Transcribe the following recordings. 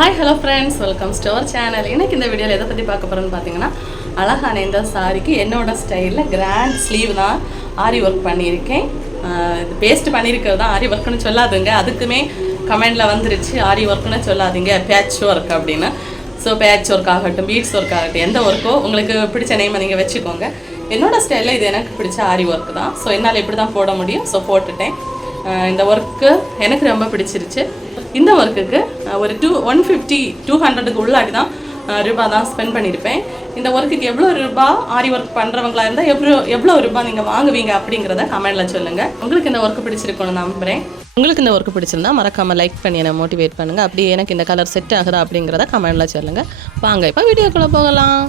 Hi hello friends welcome store channel எனக்கு இந்த வீடியோவில் எதை பற்றி பார்க்க போகிறோன்னு பார்த்தீங்கன்னா அழகான இந்த சாரிக்கு என்னோட ஸ்டைலில் கிராண்ட் ஸ்லீவ் தான் ஆரி ஒர்க் பண்ணியிருக்கேன். இது பேஸ்ட் பண்ணியிருக்கிறது தான் ஆரி ஒர்க்குன்னு சொல்லாதுங்க. அதுக்குமே கமெண்டில் வந்துருச்சு ஆரி ஒர்க்குன்னு சொல்லாதீங்க. பேட்ச் ஒர்க் அப்படின்னு. ஸோ பேட்ச் ஒர்க் ஆகட்டும் பீட்ஸ் ஒர்க் ஆகட்டும் எந்த ஒர்க்கோ உங்களுக்கு பிடிச்ச நேமை நீங்கள் வச்சுக்கோங்க. என்னோட ஸ்டைலில் இது எனக்கு பிடிச்ச ஆரி ஒர்க் தான். ஸோ என்னால் இப்படி தான் போட முடியும். ஸோ போட்டுட்டேன். இந்த ஒர்க்கு எனக்கு ரொம்ப பிடிச்சிருச்சு. இந்த ஒர்க்குக்கு ஒரு டூ ஒன் ஃபிஃப்டி டூ ஹண்ட்ரடுக்கு உள்ளாடி தான் ரூபா தான் ஸ்பெண்ட் பண்ணியிருப்பேன். இந்த ஒர்க்குக்கு எவ்வளோ ரூபா ஆரி ஒர்க் பண்ணுறவங்களா இருந்தால் எவ்வளோ எவ்வளோ ரூபாய் நீங்கள் வாங்குவீங்க அப்படிங்கிறத கமெண்டில் சொல்லுங்கள் உங்களுக்கு இந்த ஒர்க் பிடிச்சிருக்கணும்னு நம்புகிறேன் உங்களுக்கு இந்த ஒர்க் பிடிச்சிருந்தா மறக்காமல் லைக் பண்ணி என்னை மோட்டிவேட் பண்ணுங்கள் அப்படியே எனக்கு இந்த கலர் செட் ஆகுதா அப்படிங்கிறத கமெண்டில் சொல்லுங்கள் வாங்க இப்போ வீடியோக்குள்ளே போகலாம்.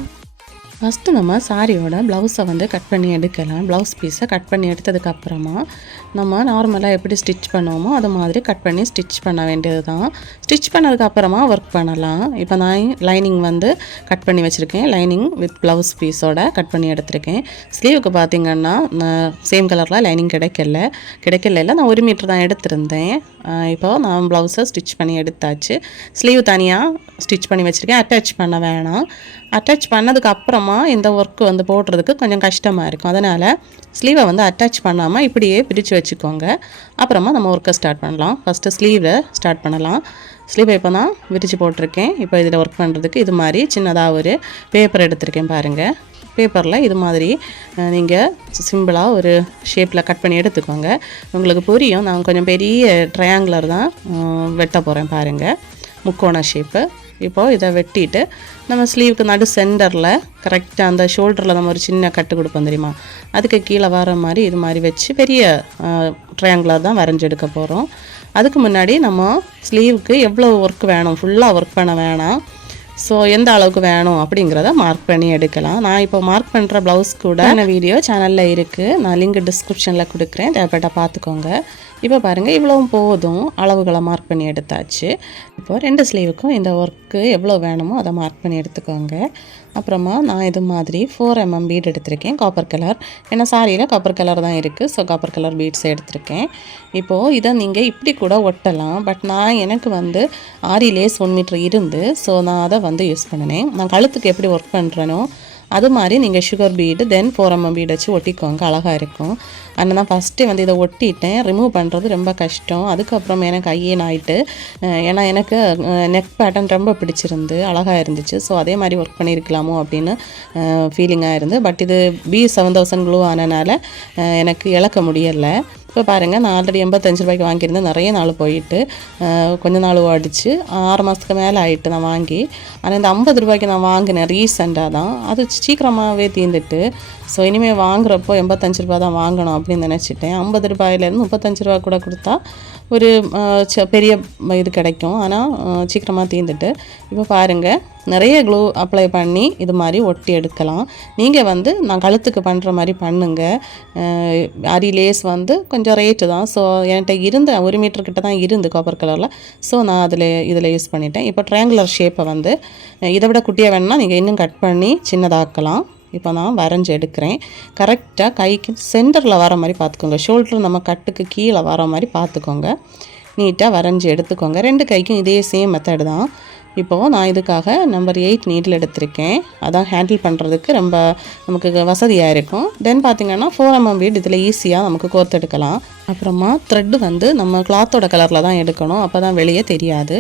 ஃபஸ்ட்டு நம்ம சாரியோட ப்ளவுஸை வந்து கட் பண்ணி எடுக்கலாம். ப்ளவுஸ் பீஸை கட் பண்ணி எடுத்ததுக்கப்புறமா நம்ம நார்மலாக எப்படி ஸ்டிச் பண்ணுவோமோ அது மாதிரி கட் பண்ணி ஸ்டிச் பண்ண வேண்டியது தான் ஸ்டிச் பண்ணதுக்கப்புறமா ஒர்க் பண்ணலாம். இப்போ நான் லைனிங் வந்து கட் பண்ணி வச்சுருக்கேன். லைனிங் வித் ப்ளவுஸ் பீஸோட கட் பண்ணி எடுத்திருக்கேன். ஸ்லீவுக்கு பார்த்தீங்கன்னா சேம் கலரில் லைனிங் கிடைக்கல. கிடைக்கல நான் ஒரு மீட்டர் தான் எடுத்திருந்தேன். இப்போது இப்போ நான் ப்ளவுஸை ஸ்டிச் பண்ணி எடுத்தாச்சு. ஸ்லீவ் தனியாக ஸ்டிச் பண்ணி வச்சுருக்கேன். அட்டாச் பண்ண வேணாம். அட்டாச் பண்ணதுக்கப்புறமா இந்த ஒர்க்கு வந்து போடுறதுக்கு கொஞ்சம் கஷ்டமாக இருக்கும். அதனால் ஸ்லீவை வந்து அட்டாச் பண்ணாமல் இப்படியே பிரித்து வச்சுக்கோங்க. அப்புறமா நம்ம ஒர்க்கை ஸ்டார்ட் பண்ணலாம். ஃபஸ்ட்டு ஸ்லீவில் ஸ்டார்ட் பண்ணலாம். ஸ்லீவை இப்போ தான் விரித்து போட்டிருக்கேன். இப்போ இதில் ஒர்க் பண்ணுறதுக்கு இது மாதிரி சின்னதாக ஒரு பேப்பர் எடுத்திருக்கேன் பாருங்கள் பேப்பரில் இது மாதிரி நீங்கள் சிம்பிளாக ஒரு ஷேப்பில் கட் பண்ணி எடுத்துக்கோங்க. உங்களுக்கு புரியும். நான் கொஞ்சம் பெரிய ட்ரையாங்குலர் தான் வெட்ட போகிறேன் பாருங்கள் முக்கோண ஷேப்பு இப்போது இதை வெட்டிட்டு நம்ம ஸ்லீவுக்கு நடு சென்டரில் கரெக்டாக அந்த ஷோல்டரில் நம்ம ஒரு சின்ன கட்டு கொடுப்போம் தெரியுமா? அதுக்கு கீழே வர மாதிரி இது மாதிரி வச்சு பெரிய ட்ரையாங்குலர் தான் வரைஞ்சி எடுக்க போகிறோம் அதுக்கு முன்னாடி நம்ம ஸ்லீவுக்கு எவ்வளோ ஒர்க் வேணும்? ஃபுல்லாக ஒர்க் பண்ண வேணாம். ஸோ எந்த அளவுக்கு வேணும் அப்படிங்கிறத மார்க் பண்ணி எடுக்கலாம். நான் இப்போ மார்க் பண்ணுற ப்ளவுஸ் கூட வீடியோ சேனலில் இருக்குது நான் லிங்க் டிஸ்கிரிப்ஷனில் கொடுக்குறேன். தேவைப்பட்டால் பார்த்துக்கோங்க. இப்போ பாருங்கள் இவ்வளவும் போதும். அளவுகளை மார்க் பண்ணி எடுத்தாச்சு. இப்போ ரெண்டு ஸ்லீவுக்கும் இந்த ஒர்க்கு எவ்வளோ வேணுமோ அதை மார்க் பண்ணி எடுத்துக்கோங்க. அப்புறமா நான் இது மாதிரி ஃபோர் எம்எம் பீட் எடுத்திருக்கேன். காப்பர் கலர் ஏன்னா சாரியில் காப்பர் கலர் தான் இருக்குது ஸோ காப்பர் கலர் பீட்ஸ் எடுத்திருக்கேன். இப்போது இதை நீங்கள் இப்படி கூட ஒட்டலாம். பட் நான் எனக்கு வந்து ஆரி லேஸ் ஒன் மீட்டர் இருந்து ஸோ நான் அதை வந்து யூஸ் பண்ணினேன். நான் கழுத்துக்கு எப்படி ஒர்க் பண்ணுறேனோ அது மாதிரி நீங்கள் sugar bead then four bead வச்சு ஒட்டிக்கோங்க. அழகாக இருக்கும். ஆனால் நான் ஃபஸ்ட்டு வந்து இதை ஒட்டிட்டேன். ரிமூவ் பண்ணுறது ரொம்ப கஷ்டம். அதுக்கப்புறம் எனக்கு ஐயன் ஆகிட்டு ஏன்னா எனக்கு நெக் பேட்டர்ன் ரொம்ப பிடிச்சிருந்து அழகாக இருந்துச்சு. ஸோ அதே மாதிரி ஒர்க் பண்ணியிருக்கலாமோ அப்படின்னு ஃபீலிங்காக இருந்து. பட் இது பி செவன் தௌசண்ட் க்ளூ ஆனனால எனக்கு இழக்க முடியலை. இப்போ பாருங்கள் நான் ஆல்ரெடி எண்பத்தஞ்சு ரூபாய்க்கு வாங்கியிருந்தேன். நிறைய நாள் போயிட்டு கொஞ்ச நாள் ஓடிச்சு. ஆறு மாதத்துக்கு மேலே ஆகிட்டு நான் வாங்கி ஆனால் இந்த ஐம்பது ரூபாய்க்கு நான் வாங்கினேன் ரீசெண்டாக தான். அது சீக்கிரமாகவே தீர்ந்துட்டு ஸோ இனிமேல் வாங்குறப்போ எண்பத்தஞ்சு ரூபா தான் வாங்கணும் அப்படின்னு நினச்சிட்டேன். ஐம்பது ரூபாயிலேருந்து முப்பத்தஞ்சு ரூபா கூட கொடுத்தா ஒரு ச- பெரிய இது கிடைக்கும். ஆனால் சீக்கிரமாக தீர்ந்துட்டு இப்போ பாருங்கள் நிறைய க்ளூ அப்ளை பண்ணி இது மாதிரி ஒட்டி எடுக்கலாம். நீங்கள் வந்து நான் கழுத்துக்கு பண்ணுற மாதிரி பண்ணுங்கள் அரி லேஸ் வந்து கொஞ்சம் ரேட்டு தான். ஸோ என்கிட்ட இருந்த ஒரு மீட்டர்கிட்ட தான் இருந்து காப்பர் கலரில் ஸோ நான் அதில் இதில் யூஸ் பண்ணிட்டேன். இப்போ ட்ரையாங்குலர் ஷேப்பை வந்து இதை விட குட்டியாக வேணும்னா நீங்கள் இன்னும் கட் பண்ணி சின்னதாக்கலாம். இப்போ நான் வரைஞ்சி எடுக்கிறேன். கரெக்டாக கைக்கு சென்டரில் வர மாதிரி பார்த்துக்கோங்க. ஷோல்டர் நம்ம கட்டுக்கு கீழே வர மாதிரி பார்த்துக்கோங்க. நீட்டாக வரைஞ்சி எடுத்துக்கோங்க. ரெண்டு கைக்கும் இதே சேம் மெத்தடு தான். இப்போது நான் இதுக்காக நம்பர் எயிட் நீட்டில் எடுத்திருக்கேன். அதான் ஹேண்டில் பண்ணுறதுக்கு ரொம்ப நமக்கு வசதியாக இருக்கும். தென் பார்த்திங்கன்னா ஃபோர் எம்எம் பீட் இதில் ஈஸியாக நமக்கு கோர்த்து எடுக்கலாம். அப்புறமா த்ரெட்டு வந்து நம்ம கிளாத்தோட கலரில் தான் எடுக்கணும். அப்போ தான் வெளியே தெரியாது.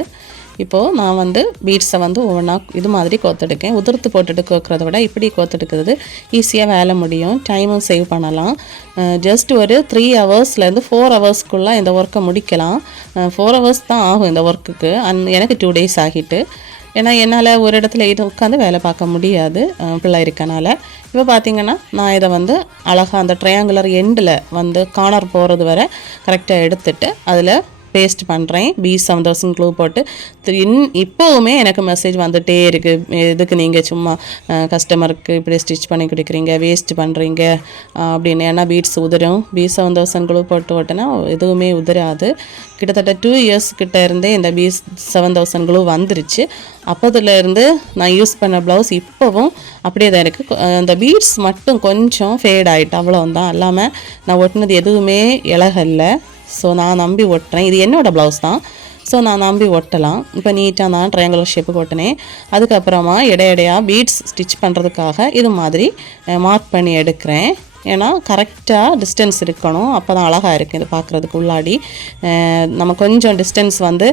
இப்போது நான் வந்து பீட்ஸை வந்து ஒவ்வொன்றா இது மாதிரி கோத்தெடுக்கேன் உதிர்த்து போட்டுட்டு கோக்கிறத விட இப்படி கோத்தெடுக்கிறது ஈஸியாக வேலை முடியும். டைமும் சேவ் பண்ணலாம். ஜஸ்ட் ஒரு த்ரீ ஹவர்ஸ்லேருந்து ஃபோர் ஹவர்ஸ்க்குள்ளே இந்த ஒர்க்கை முடிக்கலாம். ஃபோர் ஹவர்ஸ் தான் ஆகும் இந்த ஒர்க்குக்கு அந் எனக்கு டூ டேஸ் ஆகிட்டு. ஏன்னா என்னால் ஒரு இடத்துல இது உட்காந்து வேலை பார்க்க முடியாது பிள்ளை இருக்கனால. இப்போ பார்த்தீங்கன்னா நான் இதை வந்து அழகாக அந்த ட்ரையாங்குலர் எண்டில் வந்து கார்னர் போகிறது வரை கரெக்டாக எடுத்துட்டு அதில் பேஸ்ட் பண்ணுறேன் பி செவன் தௌசண்ட் க்ளூ போட்டு. இன் இப்போவுமே எனக்கு மெசேஜ் வந்துகிட்டே இருக்குது எதுக்கு நீங்கள் சும்மா கஸ்டமருக்கு இப்படி ஸ்டிச் பண்ணி கொடுக்குறீங்க வேஸ்ட் பண்ணுறீங்க அப்படின்னு. ஏன்னா பீட்ஸ் உதிரும். பி செவன் தௌசண்ட் க்ளூ போட்டு ஓட்டினா எதுவுமே உதிராது. கிட்டத்தட்ட டூ இயர்ஸ் கிட்ட இருந்தே இந்த பி செவன் தௌசண்ட் க்ளூ வந்துருச்சு. அப்போதுலேருந்து நான் யூஸ் பண்ண ப்ளவுஸ் இப்போவும் அப்படியே தான் இருக்குது அந்த பீட்ஸ் மட்டும் கொஞ்சம் ஃபேட் ஆகிட்டு அவ்வளோதான் இல்லாமல் நான் ஒட்டினது எதுவுமே இலகல்ல. ஸோ நான் நம்பி ஒட்டுறேன். இது என்னோடய ப்ளவுஸ் தான். ஸோ நான் நம்பி ஒட்டலாம். இப்போ நீட்டாக நான் ட்ரையாங்குலர் ஷேப்புக்கு ஒட்டினேன். அதுக்கப்புறமா இடையிடையா பீட்ஸ் ஸ்டிச் பண்ணுறதுக்காக இது மாதிரி மார்க் பண்ணி எடுக்கிறேன். ஏன்னா கரெக்டாக டிஸ்டன்ஸ் இருக்கணும். அப்போ தான் அழகாக இருக்குது இது பார்க்குறதுக்கு உள்ளாடி. நம்ம கொஞ்சம் டிஸ்டன்ஸ் வந்து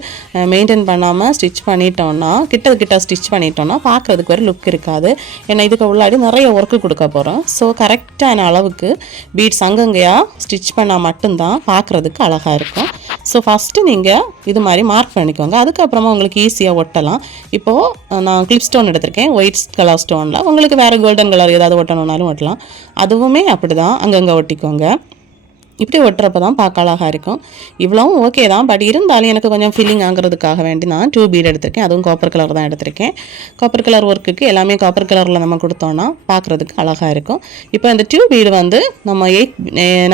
மெயின்டைன் பண்ணாமல் ஸ்டிச் பண்ணிட்டோம்னா கிட்ட கிட்ட ஸ்டிச் பண்ணிட்டோம்னா பார்க்குறதுக்கு ஒரு லுக் இருக்காது. ஏன்னா இதுக்கு உள்ளாடி நிறைய ஒர்க்கு கொடுக்க போகிறோம் ஸோ கரெக்டான அளவுக்கு பீட்ஸ் அங்கங்கேயா ஸ்டிச் பண்ணால் மட்டும்தான் பார்க்குறதுக்கு அழகாக இருக்கும். ஸோ ஃபஸ்ட்டு நீங்கள் இது மாதிரி மார்க் பண்ணிக்கோங்க. அதுக்கப்புறமா உங்களுக்கு ஈஸியாக ஒட்டலாம். இப்போது நான் கிளிப் ஸ்டோன் எடுத்திருக்கேன். ஒயிட் கலர் ஸ்டோனில் உங்களுக்கு வேறு கோல்டன் கலர் ஏதாவது ஒட்டணும்னாலும் ஒட்டலாம். அதுவுமே அப்படி தான் அங்கங்கே ஒட்டிக்கோங்க. இப்படி ஒட்டுறப்ப தான் பார்க்க அழகாக இருக்கும். இவ்வளவும் ஓகே தான். பட் இருந்தாலும் எனக்கு கொஞ்சம் ஃபில்லிங் ஆகிறதுக்காக வேண்டி நான் டூ பீட் எடுத்திருக்கேன். அதுவும் காப்பர் கலர் தான் எடுத்திருக்கேன். காப்பர் கலர் ஒர்க்குக்கு எல்லாமே காப்பர் கலரில் நம்ம கொடுத்தோன்னா பார்க்குறதுக்கு அழகாக இருக்கும். இப்போ இந்த டியூ பீடு வந்து நம்ம எயிட்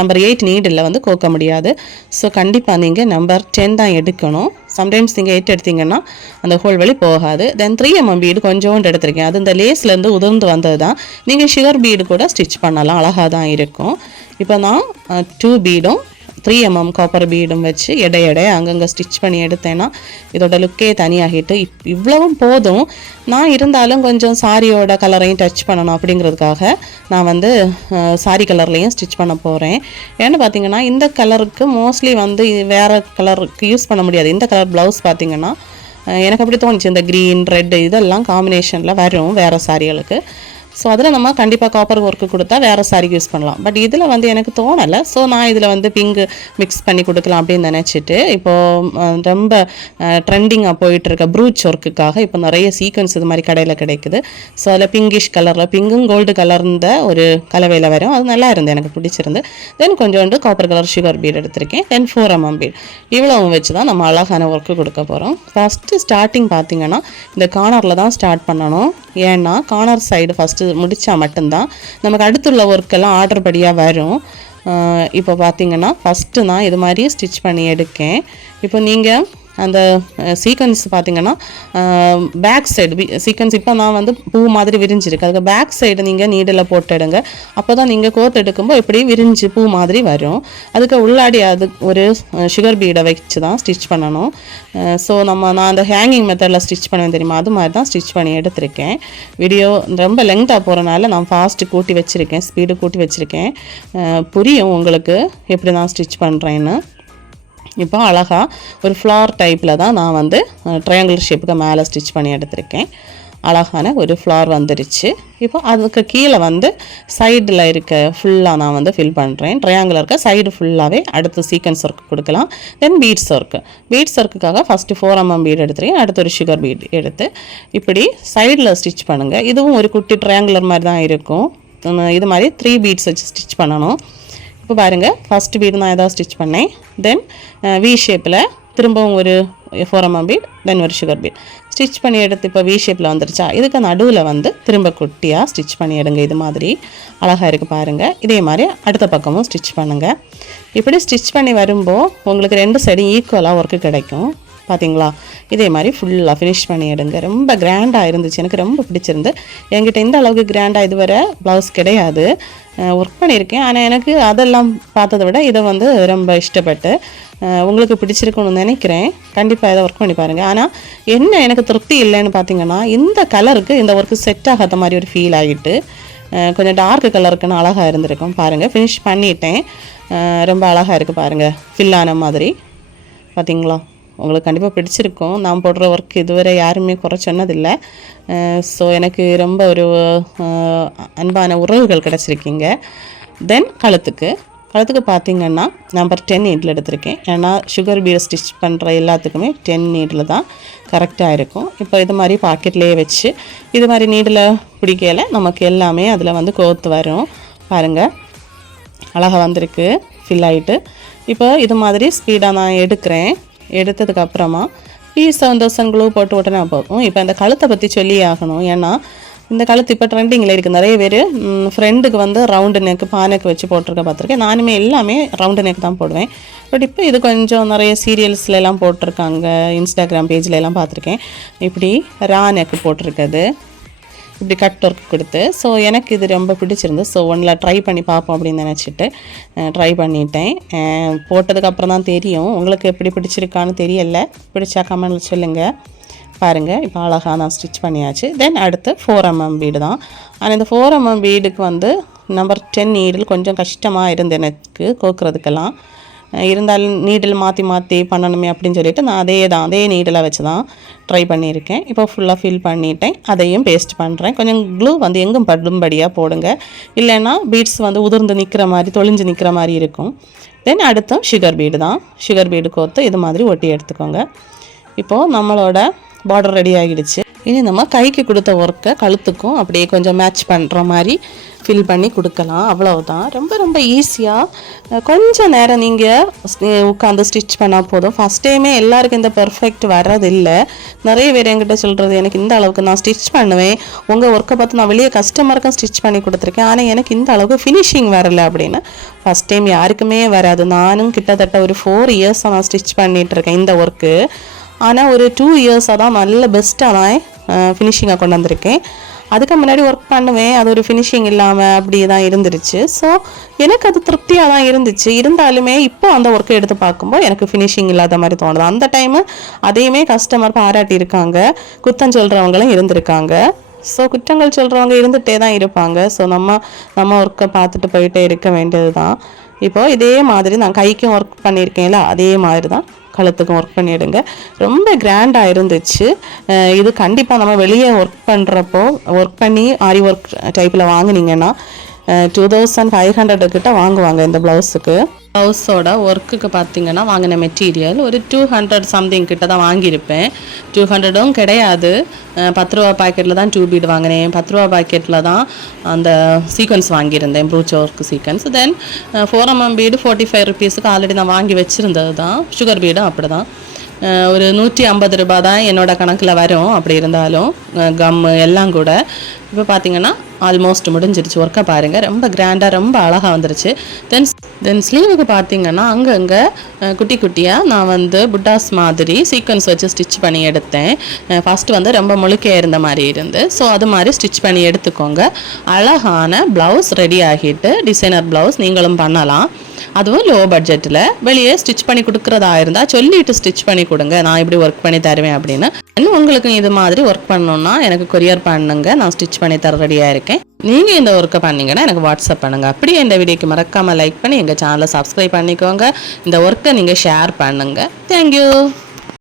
நம்பர் எயிட் நீடில் வந்து கோக்க முடியாது. ஸோ கண்டிப்பாக நீங்கள் நம்பர் டென் தான் எடுக்கணும். சம்டைம்ஸ் நீங்கள் எயிட் எடுத்தீங்கன்னா அந்த ஹோல் வழி போகாது. தென் த்ரீ எம்எம் பீடு கொஞ்சோண்டு எடுத்திருக்கேன். அது இந்த லேஸ்லேருந்து உதிர்ந்து வந்தது தான் நீங்கள் ஷுகர் பீடு கூட ஸ்டிச் பண்ணலாம். அழகாக தான் இருக்கும். இப்போ நான் டூ பீடும் த்ரீ எம்எம் காப்பர் பீடும் வச்சு எடை எடை அங்கங்கே ஸ்டிச் பண்ணி எடுத்தேன்னா இதோட லுக்கே தனியாகிட்டு இப் இவ்வளவும் போதும். நான் இருந்தாலும் கொஞ்சம் சாரியோட கலரையும் டச் பண்ணணும் அப்படிங்கிறதுக்காக நான் வந்து சாரி கலர்லேயும் ஸ்டிச் பண்ண போகிறேன் ஏன்னு பார்த்தீங்கன்னா இந்த கலருக்கு மோஸ்ட்லி வந்து வேறு கலருக்கு யூஸ் பண்ண முடியாது. இந்த கலர் ப்ளவுஸ் பார்த்தீங்கன்னா எனக்கு அப்படி தோணுச்சு. இந்த க்ரீன் ரெட் இதெல்லாம் காம்பினேஷனில் வரும் வேறு சாரிகளுக்கு ஸோ அதில் நம்ம கண்டிப்பாக காப்பர் ஒர்க்கு கொடுத்தா வேறு சாரிக்கு யூஸ் பண்ணலாம். பட் இதில் வந்து எனக்கு தோணலை. ஸோ நான் இதில் வந்து பிங்க் மிக்ஸ் பண்ணி கொடுக்கலாம் அப்படின்னு நினச்சிட்டு இப்போது ரொம்ப ட்ரெண்டிங்காக போயிட்டுருக்க ப்ரூச் ஒர்க்குக்காக இப்போ நிறைய சீக்வன்ஸ் இது மாதிரி கடையில் கிடைக்குது. ஸோ அதில் பிங்கிஷ் கலரில் பிங்கும் கோல்டு கலர்ந்த ஒரு கலவையில் வரும். அது நல்லா இருந்து எனக்கு பிடிச்சிருந்து. தென் கொஞ்சோண்டு காப்பர் கலர் சுகர் பீட் எடுத்திருக்கேன். தென் ஃபோர் எம்எம் பீட் இவ்வளவும் வச்சு தான் நம்ம அழகான ஒர்க்கு கொடுக்க போகிறோம் ஃபஸ்ட்டு ஸ்டார்டிங் பார்த்தீங்கன்னா இந்த கார்னரில் தான் ஸ்டார்ட் பண்ணணும். ஏன்னா கார்னர் சைடு ஃபஸ்ட்டு முடித்தா மட்டும்தான் நமக்கு அடுத்துள்ள ஒர்க்கெல்லாம் ஆர்டர் படியாக வரும். இப்போ பார்த்தீங்கன்னா ஃபஸ்ட்டு நான் இது மாதிரி ஸ்டிச் பண்ணி எடுக்கேன். இப்போ நீங்கள் அந்த சீக்வன்ஸ் பார்த்தீங்கன்னா பேக் சைடு சீக்வன்ஸ் இப்போ நான் வந்து பூ மாதிரி விரிஞ்சிருக்கு. அதுக்கு பேக் சைடு நீங்கள் நீடில் போட்டுடுங்க அப்போ தான் நீங்கள் கோர்த்து எடுக்கும்போது இப்படி விரிஞ்சு பூ மாதிரி வரும். அதுக்கு உள்ளாடி அது ஒரு சுகர் பீடை வச்சு தான் ஸ்டிச் பண்ணணும். ஸோ நம்ம நான் அந்த ஹேங்கிங் மெத்தடில் ஸ்டிச் பண்ணுவேன் தெரியுமா? அது மாதிரி தான் ஸ்டிச் பண்ணி எடுத்திருக்கேன். வீடியோ ரொம்ப லெங்க்தாக போகிறனால நான் ஃபாஸ்ட்டு கூட்டி வச்சுருக்கேன் ஸ்பீடு கூட்டி வச்சுருக்கேன். புரியும் உங்களுக்கு எப்படி நான் ஸ்டிச் பண்ணுறேன்னு இப்போ அழகாக ஒரு ஃப்ளார் டைப்பில் தான் நான் வந்து ட்ரையாங்கிள் ஷேப்புக்கு மேலே ஸ்டிச் பண்ணி எடுத்திருக்கேன். அழகான ஒரு ஃப்ளார் வந்துருச்சு. இப்போ அதுக்கு கீழே வந்து சைடில் இருக்க ஃபுல்லாக நான் வந்து ஃபில் பண்ணுறேன் ட்ரையாங்கிள் இருக்க சைடு ஃபுல்லாகவே அடுத்து சீக்வன்ஸ் ஒர்க் கொடுக்கலாம். தென் பீட்ஸ் ஒர்க்கு பீட்ஸ் ஒர்க்குக்காக ஃபஸ்ட்டு ஃபோர் எம்எம் பீட் எடுத்துருக்கேன். அடுத்து ஒரு சுகர் பீட் எடுத்து இப்படி சைடில் ஸ்டிச் பண்ணுங்கள் இதுவும் ஒரு குட்டி ட்ரையாங்குலர் மாதிரி தான் இருக்கும். இது மாதிரி த்ரீ பீட்ஸ் வச்சு ஸ்டிச் பண்ணணும். இப்போ பாருங்கள் ஃபஸ்ட்டு பீடு நான் ஏதாவது ஸ்டிச் பண்ணேன். தென் வி ஷேப்பில் திரும்பவும் ஒரு ஃபோர் எம்எம் பீட் தென் ஒரு சுகர் பீட் ஸ்டிச் பண்ணி எடுத்து இப்போ வி ஷேப்பில் வந்துருச்சா? இதுக்கு நடுவில் வந்து திரும்ப குட்டியாக ஸ்டிச் பண்ணி எடுங்க. இது மாதிரி அழகாக இருக்குது பாருங்கள் இதே மாதிரி அடுத்த பக்கமும் ஸ்டிச் பண்ணுங்கள் இப்படி ஸ்டிச் பண்ணி வரும்போது உங்களுக்கு ரெண்டு சைடும் ஈக்குவலாக ஒர்க்கு கிடைக்கும். பார்த்தீங்களா இதே மாதிரி ஃபுல்லாக ஃபினிஷ் பண்ணி எடுங்க. ரொம்ப கிராண்டாக இருந்துச்சு. எனக்கு ரொம்ப பிடிச்சிருந்து. என்கிட்ட இந்த அளவுக்கு கிராண்டாக இதுவரை ப்ளவுஸ் கிடையாது. ஒர்க் பண்ணியிருக்கேன். ஆனால் எனக்கு அதெல்லாம் பார்த்ததை விட இதை வந்து ரொம்ப இஷ்டப்பட்டு உங்களுக்கு பிடிச்சிருக்குன்னு நினைக்கிறேன். கண்டிப்பாக இதை ஒர்க் பண்ணி பாருங்கள் ஆனால் என்ன எனக்கு திருப்தி இல்லைன்னு பார்த்தீங்கன்னா இந்த கலருக்கு இந்த ஒர்க்கு செட் ஆகாத மாதிரி ஒரு ஃபீல் ஆகிட்டு கொஞ்சம் டார்க் கலருக்குன்னு அழகாக இருந்திருக்கும். பாருங்கள் ஃபினிஷ் பண்ணிட்டேன். ரொம்ப அழகாக இருக்குது பாருங்கள் ஃபில்லான மாதிரி. பார்த்தீங்களா உங்களுக்கு கண்டிப்பாக பிடிச்சிருக்கும். நான் போடுற ஒர்க் இதுவரை யாருமே குறை சொன்னதில்லை. ஸோ எனக்கு ரொம்ப ஒரு அன்பான உறவுகள் கிடச்சிருக்கீங்க. தென் கழுத்துக்கு. கழுத்துக்கு பார்த்தீங்கன்னா நம்பர் டென் நீட்டில் எடுத்திருக்கேன். ஏன்னா சுகர் பீரை ஸ்டிச் பண்ணுற எல்லாத்துக்குமே டென் நீட்டில் தான் கரெக்டாக இருக்கும். இப்போ இது மாதிரி பாக்கெட்லேயே வச்சு இது மாதிரி நீடில் பிடிக்கல நமக்கு எல்லாமே அதில் வந்து கோத்து வரும். பாருங்கள் அழகாக வந்திருக்கு. ஃபில் ஆகிட்டு இப்போ இது மாதிரி ஸ்பீடாக நான் எடுக்கிறேன். எடுத்ததுக்கு அப்புறமா பி செவன் தௌசண்ட் க்ளூ போட்டு ஓட்டினா போதும் இப்போ இந்த கழுத்தை பற்றி சொல்லி ஆகணும். ஏன்னா இந்த கழுத்து இப்போ ட்ரெண்டிங்கில் இருக்குது நிறைய பேர் ஃப்ரெண்டுக்கு வந்து ரவுண்டு நெக்கு பானைக்கு வச்சு போட்டிருக்க பார்த்துருக்கேன். நானுமே எல்லாமே ரவுண்டு நெக் தான் போடுவேன். பட் இப்போ இது கொஞ்சம் நிறைய சீரியல்ஸ்ல எல்லாம் போட்டிருக்காங்க. இன்ஸ்டாகிராம் பேஜ்ல எல்லாம் பார்த்துருக்கேன். இப்படி ரா நெக் போட்டிருக்கிறது. இப்படி கட் ஒர்க் கொடுத்து ஸோ எனக்கு இது ரொம்ப பிடிச்சிருந்து ஸோ ஒன்றில் ட்ரை பண்ணி பார்ப்போம் அப்படின்னு நினச்சிட்டு ட்ரை பண்ணிட்டேன். போட்டதுக்கப்புறம் தான் தெரியும். உங்களுக்கு எப்படி பிடிச்சிருக்கான்னு தெரியல. பிடிச்சா கமெண்டில் சொல்லுங்கள் பாருங்கள் இப்போ அழகாக நான் ஸ்டிச் பண்ணியாச்சு. தென் அடுத்து ஃபோர் எம்எம் பீடு தான். ஆனால் இந்த ஃபோர் எம்எம் பீடுக்கு வந்து நம்பர் டென் நீடில் கொஞ்சம் கஷ்டமாக இருந்து எனக்கு கோக்குறதுக்கெல்லாம். இருந்தாலும் நீடில் மாற்றி மாற்றி பண்ணணுமே அப்படின்னு சொல்லிட்டு நான் அதே தான் அதே நீடலை வச்சு தான் ட்ரை பண்ணியிருக்கேன். இப்போ ஃபுல்லாக ஃபில் பண்ணிட்டேன். அதையும் பேஸ்ட் பண்ணுறேன் கொஞ்சம் க்ளூ வந்து எங்கும் படும்படியாக போடுங்க. இல்லைன்னா பீட்ஸ் வந்து உதிர்ந்து நிற்கிற மாதிரி தொழிஞ்சு நிற்கிற மாதிரி இருக்கும். தென் அடுத்தும் சுகர் பீடு தான். சுகர் பீடு கோர்த்து இது மாதிரி ஒட்டி எடுத்துக்கோங்க. இப்போது நம்மளோட பார்டர் ரெடி ஆகிடுச்சு இனி நம்ம கைக்கு கொடுத்த ஒர்க்கை கழுத்துக்கும் அப்படியே கொஞ்சம் மேட்ச் பண்ணுற மாதிரி ஃபில் பண்ணி கொடுக்கலாம். அவ்வளவுதான். ரொம்ப ரொம்ப ஈஸியாக கொஞ்சம் நேரம் நீங்கள் உட்காந்து ஸ்டிச் பண்ணால் போதும். ஃபஸ்ட் டைமே எல்லாருக்கும் இந்த பெர்ஃபெக்ட் வர்றதில்லை. நிறைய பேர் என்கிட்ட சொல்கிறது எனக்கு இந்த அளவுக்கு நான் ஸ்டிச் பண்ணுவேன். உங்கள் ஒர்க்கை பார்த்து நான் வெளியே கஸ்டமருக்கும் ஸ்டிச் பண்ணி கொடுத்துருக்கேன். ஆனால் எனக்கு இந்த அளவுக்கு ஃபினிஷிங் வரல அப்படின்னு. ஃபஸ்ட் டைம் யாருக்குமே வராது. நானும் கிட்டத்தட்ட ஒரு ஃபோர் இயர்ஸாக நான் ஸ்டிச் பண்ணிகிட்ருக்கேன் இந்த ஒர்க்கு ஆனால் ஒரு டூ இயர்ஸாக தான் நல்ல பெஸ்ட்டாக நான் ஃபினிஷிங்காக கொண்டு வந்திருக்கேன். அதுக்கு முன்னாடி ஒர்க் பண்ணுவேன். அது ஒரு ஃபினிஷிங் இல்லாமல் அப்படி தான் இருந்துருச்சு. ஸோ எனக்கு அது திருப்தியாக தான் இருந்துச்சு. இருந்தாலுமே இப்போ அந்த ஒர்க்கை எடுத்து பார்க்கும்போது எனக்கு ஃபினிஷிங் இல்லாத மாதிரி தோணுது. அந்த டைமு அதையுமே கஸ்டமர் பாராட்டியிருக்காங்க. குத்தம் சொல்கிறவங்களும் இருந்திருக்காங்க. ஸோ குற்றங்கள் சொல்கிறவங்க இருந்துகிட்டே தான் இருப்பாங்க. ஸோ நம்ம நம்ம ஒர்க்கை பார்த்துட்டு போயிட்டே இருக்க வேண்டியது தான் இப்போது இதே மாதிரி நான் கைக்கும் ஒர்க் பண்ணியிருக்கேன்ல அதே மாதிரி தான் கழுத்துக்கும் ஒர்க் பண்ணிவிடுங்க ரொம்ப கிராண்டாக இருந்துச்சு. இது கண்டிப்பாக நம்ம வெளியே ஒர்க் பண்ணுறப்போ ஒர்க் பண்ணி ஆரி ஒர்க் டைப்பில் வாங்குனீங்கன்னா டூ தௌசண்ட் ஃபைவ் ஹண்ட்ரடுக்கிட்ட வாங்குவாங்க இந்த ப்ளவுஸுக்கு ப்ளவுஸோட ஒர்க்குக்கு பார்த்தீங்கன்னா வாங்கின மெட்டீரியல் ஒரு டூ ஹண்ட்ரட் சம்திங் கிட்ட தான் வாங்கியிருப்பேன். டூ ஹண்ட்ரடும் கிடையாது. பத்து ரூபா பாக்கெட்டில் தான் டூ பீட் வாங்கினேன். பத்து ரூபா பாக்கெட்டில் தான் அந்த சீக்வன்ஸ் வாங்கியிருந்தேன் brooch work sequence then four mm bead forty five ருபீஸுக்கு already நான் வாங்கி வச்சுருந்தது தான். சுகர் பீடும் அப்படி தான் ஒரு நூற்றி ஐம்பது ரூபா தான் என்னோட கணக்கில் வரும். அப்படி இருந்தாலும் கம்மு எல்லாம் கூட. இப்போ பார்த்தீங்கன்னா ஆல்மோஸ்ட் முடிஞ்சிருச்சு. ஒர்க்கை பாருங்கள் ரொம்ப கிராண்டாக ரொம்ப அழகாக வந்துருச்சு. தென் தென் ஸ்லீவுக்கு பார்த்தீங்கன்னா அங்கங்கே குட்டி குட்டியாக நான் வந்து புட்டாஸ் மாதிரி சீக்வன்ஸ் வச்சு ஸ்டிச் பண்ணி எடுத்தேன். ஃபஸ்ட்டு வந்து ரொம்ப முழுக்கையாக இருந்த மாதிரி இருந்து. ஸோ அது மாதிரி ஸ்டிச் பண்ணி எடுத்துக்கோங்க. அழகான ப்ளவுஸ் ரெடி ஆகிட்டு டிசைனர் ப்ளவுஸ் நீங்களும் பண்ணலாம். அதுவும் லோ. பட்ஜெட்டில் வெளியே ஸ்டிச் பண்ணி கொடுக்குறதா இருந்தால் சொல்லிட்டு ஸ்டிச் பண்ணி கொடுங்க. நான் இப்படி ஒர்க் பண்ணி தருவேன் அப்படின்னு. இன்னும் உங்களுக்கு இது மாதிரி ஒர்க் பண்ணணும்னா எனக்கு கொரியர் பண்ணுங்க. நான் ஸ்டிச் பண்ணி தர ரெடியாக இருக்கேன். நீங்கள் இந்த ஒர்க்கை பண்ணீங்கன்னா எனக்கு வாட்ஸ்அப் பண்ணுங்கள் அப்படியே இந்த வீடியோக்கு மறக்காமல் லைக் பண்ணி எங்கள் சேனலை சப்ஸ்கிரைப் பண்ணிக்கோங்க. இந்த ஒர்க்கை நீங்கள் ஷேர் பண்ணுங்கள் தேங்க்யூ